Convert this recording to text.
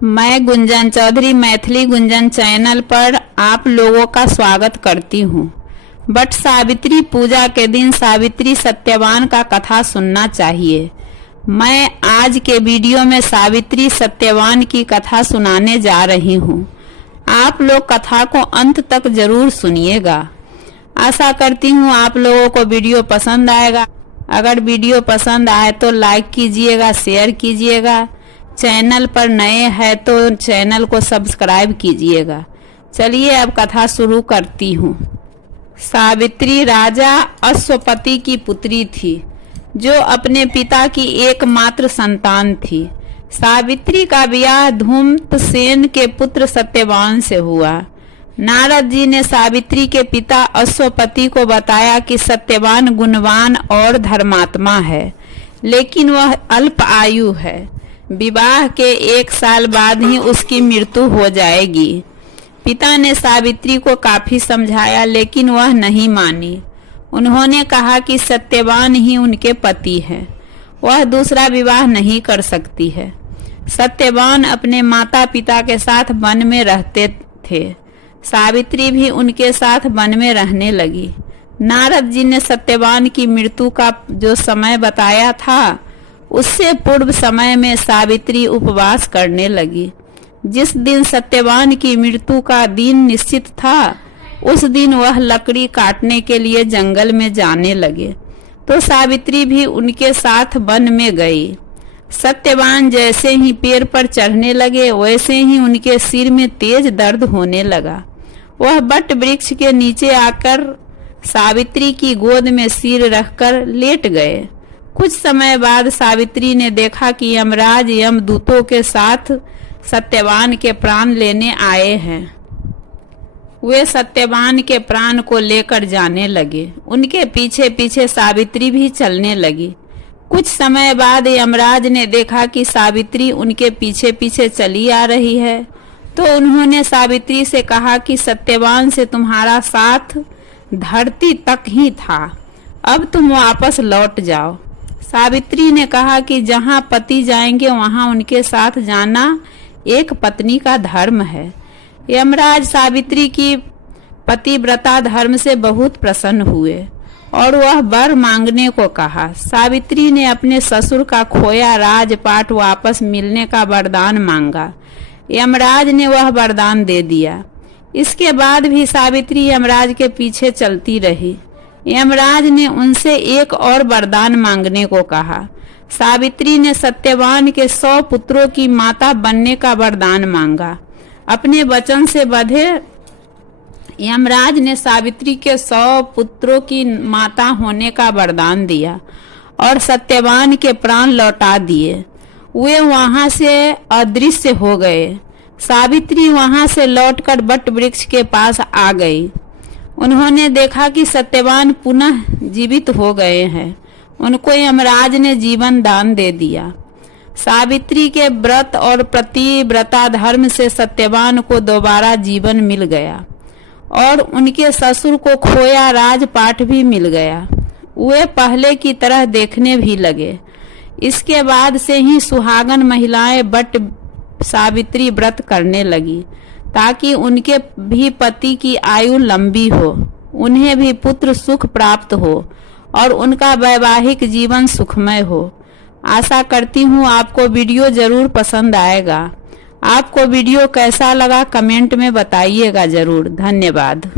मैं गुंजन चौधरी मैथिली गुंजन चैनल पर आप लोगों का स्वागत करती हूँ। बट सावित्री पूजा के दिन सावित्री सत्यवान का कथा सुनना चाहिए। मैं आज के वीडियो में सावित्री सत्यवान की कथा सुनाने जा रही हूँ। आप लोग कथा को अंत तक जरूर सुनिएगा। आशा करती हूँ आप लोगों को वीडियो पसंद आएगा। अगर वीडियो पसंद आए तो लाइक कीजिएगा, शेयर कीजिएगा। चैनल पर नए हैं तो चैनल को सब्सक्राइब कीजिएगा। चलिए अब कथा शुरू करती हूँ। सावित्री राजा अश्वपति की पुत्री थी, जो अपने पिता की एकमात्र संतान थी। सावित्री का विवाह धूम्रसेन के पुत्र सत्यवान से हुआ। नारद जी ने सावित्री के पिता अश्वपति को बताया कि सत्यवान गुणवान और धर्मात्मा है, लेकिन वह अल्प आयु है। विवाह के 1 साल बाद ही उसकी मृत्यु हो जाएगी। पिता ने सावित्री को काफी समझाया, लेकिन वह नहीं मानी। उन्होंने कहा कि सत्यवान ही उनके पति हैं, वह दूसरा विवाह नहीं कर सकती है। सत्यवान अपने माता पिता के साथ वन में रहते थे। सावित्री भी उनके साथ वन में रहने लगी। नारद जी ने सत्यवान की मृत्यु का जो समय बताया था, उससे पूर्व समय में सावित्री उपवास करने लगी। जिस दिन सत्यवान की मृत्यु का दिन निश्चित था, उस दिन वह लकड़ी काटने के लिए जंगल में जाने लगे, तो सावित्री भी उनके साथ वन में गई। सत्यवान जैसे ही पेड़ पर चढ़ने लगे, वैसे ही उनके सिर में तेज दर्द होने लगा। वह बट वृक्ष के नीचे आकर सावित्री की गोद में सिर रखकर लेट गए। कुछ समय बाद सावित्री ने देखा कि यमराज यमदूतों के साथ सत्यवान के प्राण लेने आए हैं। वे सत्यवान के प्राण को लेकर जाने लगे। उनके पीछे पीछे सावित्री भी चलने लगी। कुछ समय बाद यमराज ने देखा कि सावित्री उनके पीछे पीछे चली आ रही है, तो उन्होंने सावित्री से कहा कि सत्यवान से तुम्हारा साथ धरती तक ही था, अब तुम वापस लौट जाओ। सावित्री ने कहा कि जहाँ पति जाएंगे वहाँ उनके साथ जाना एक पत्नी का धर्म है। यमराज सावित्री की पतिव्रता धर्म से बहुत प्रसन्न हुए और वह वर मांगने को कहा। सावित्री ने अपने ससुर का खोया राजपाट वापस मिलने का वरदान मांगा। यमराज ने वह वरदान दे दिया। इसके बाद भी सावित्री यमराज के पीछे चलती रही। यमराज ने उनसे एक और वरदान मांगने को कहा। सावित्री ने सत्यवान के 100 पुत्रों की माता बनने का वरदान मांगा। अपने वचन से बंधे यमराज ने सावित्री के 100 पुत्रों की माता होने का वरदान दिया और सत्यवान के प्राण लौटा दिए। वे वहां से अदृश्य हो गए। सावित्री वहां से लौटकर बट वृक्ष के पास आ गई। उन्होंने देखा कि सत्यवान पुनः जीवित हो गए हैं। उनको यमराज ने जीवन दान दे दिया। सावित्री के व्रत और पतिव्रता धर्म से सत्यवान को दोबारा जीवन मिल गया और उनके ससुर को खोया राजपाट भी मिल गया। वे पहले की तरह देखने भी लगे। इसके बाद से ही सुहागन महिलाएं बट सावित्री व्रत करने लगी, ताकि उनके भी पति की आयु लंबी हो, उन्हें भी पुत्र सुख प्राप्त हो और उनका वैवाहिक जीवन सुखमय हो। आशा करती हूँ आपको वीडियो जरूर पसंद आएगा। आपको वीडियो कैसा लगा कमेंट में बताइएगा जरूर। धन्यवाद।